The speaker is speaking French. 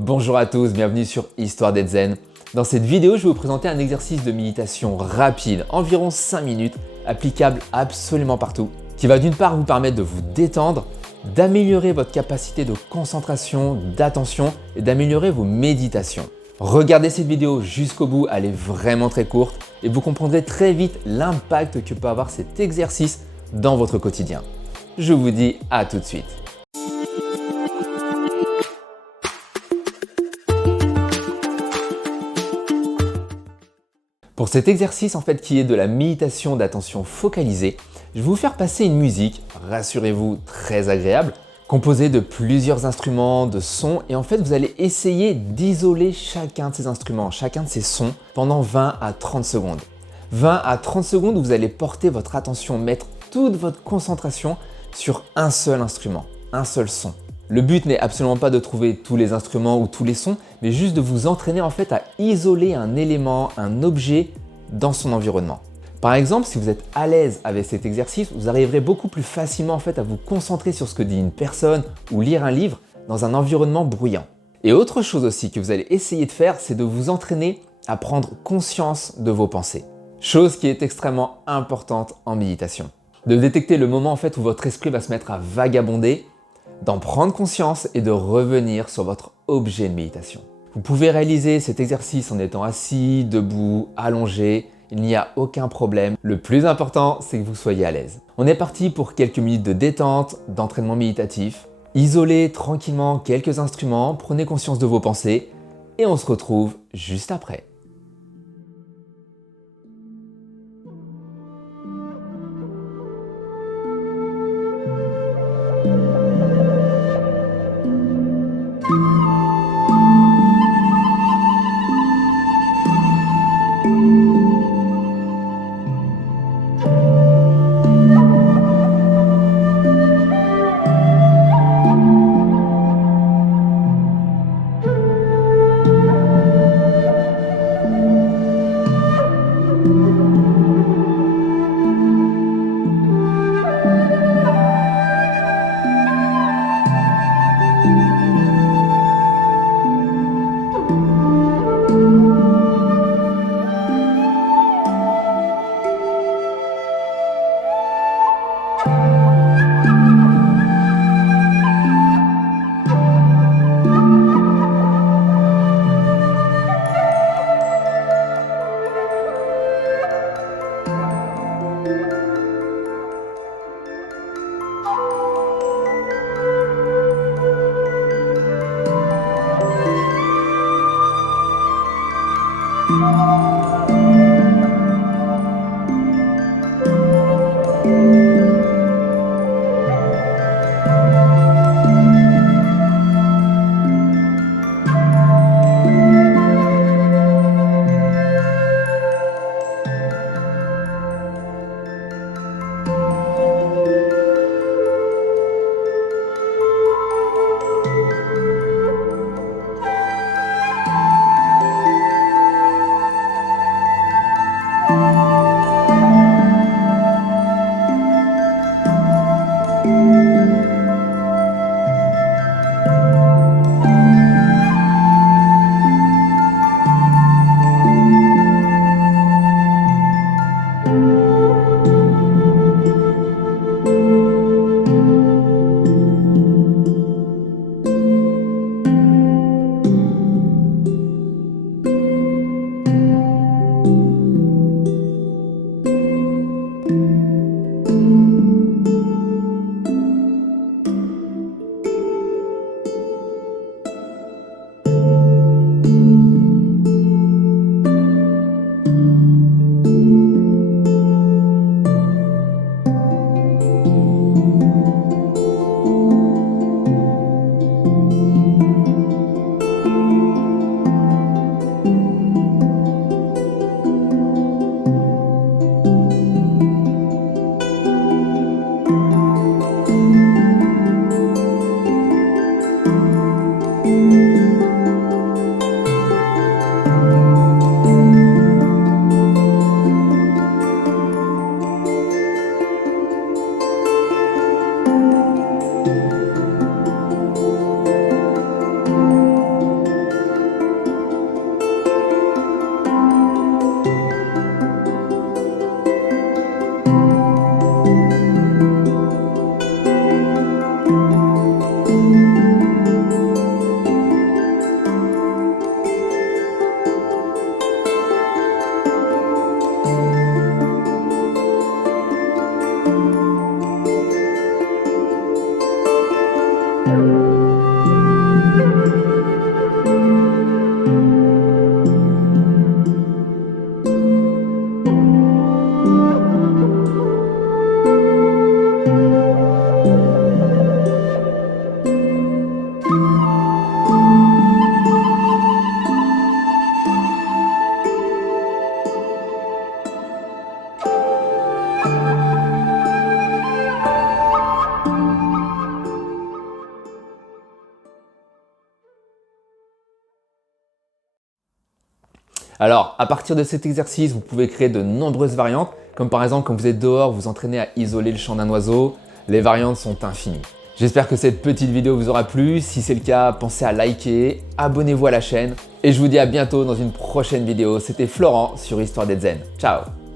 Bonjour à tous, bienvenue sur Histoire d'être zen. Dans cette vidéo, je vais vous présenter un exercice de méditation rapide, environ 5 minutes, applicable absolument partout, qui va d'une part vous permettre de vous détendre, d'améliorer votre capacité de concentration, d'attention et d'améliorer vos méditations. Regardez cette vidéo jusqu'au bout, elle est vraiment très courte et vous comprendrez très vite l'impact que peut avoir cet exercice dans votre quotidien. Je vous dis à tout de suite. Pour cet exercice qui est de la méditation d'attention focalisée, je vais vous faire passer une musique, rassurez-vous, très agréable, composée de plusieurs instruments, de sons, et vous allez essayer d'isoler chacun de ces instruments, chacun de ces sons pendant 20 à 30 secondes. 20 à 30 secondes où vous allez porter votre attention, mettre toute votre concentration sur un seul instrument, un seul son. Le but n'est absolument pas de trouver tous les instruments ou tous les sons, mais juste de vous entraîner à isoler un élément, un objet dans son environnement. Par exemple, si vous êtes à l'aise avec cet exercice, vous arriverez beaucoup plus facilement à vous concentrer sur ce que dit une personne ou lire un livre dans un environnement bruyant. Et autre chose aussi que vous allez essayer de faire, c'est de vous entraîner à prendre conscience de vos pensées. Chose qui est extrêmement importante en méditation. De détecter le moment où votre esprit va se mettre à vagabonder, d'en prendre conscience et de revenir sur votre objet de méditation. Vous pouvez réaliser cet exercice en étant assis, debout, allongé, il n'y a aucun problème. Le plus important, c'est que vous soyez à l'aise. On est parti pour quelques minutes de détente, d'entraînement méditatif. Isolez tranquillement quelques instruments, prenez conscience de vos pensées et on se retrouve juste après. Alors, à partir de cet exercice, vous pouvez créer de nombreuses variantes, comme par exemple quand vous êtes dehors, vous entraînez à isoler le chant d'un oiseau. Les variantes sont infinies. J'espère que cette petite vidéo vous aura plu. Si c'est le cas, pensez à liker, abonnez-vous à la chaîne et je vous dis à bientôt dans une prochaine vidéo. C'était Florent sur Histoire d'être Zen. Ciao!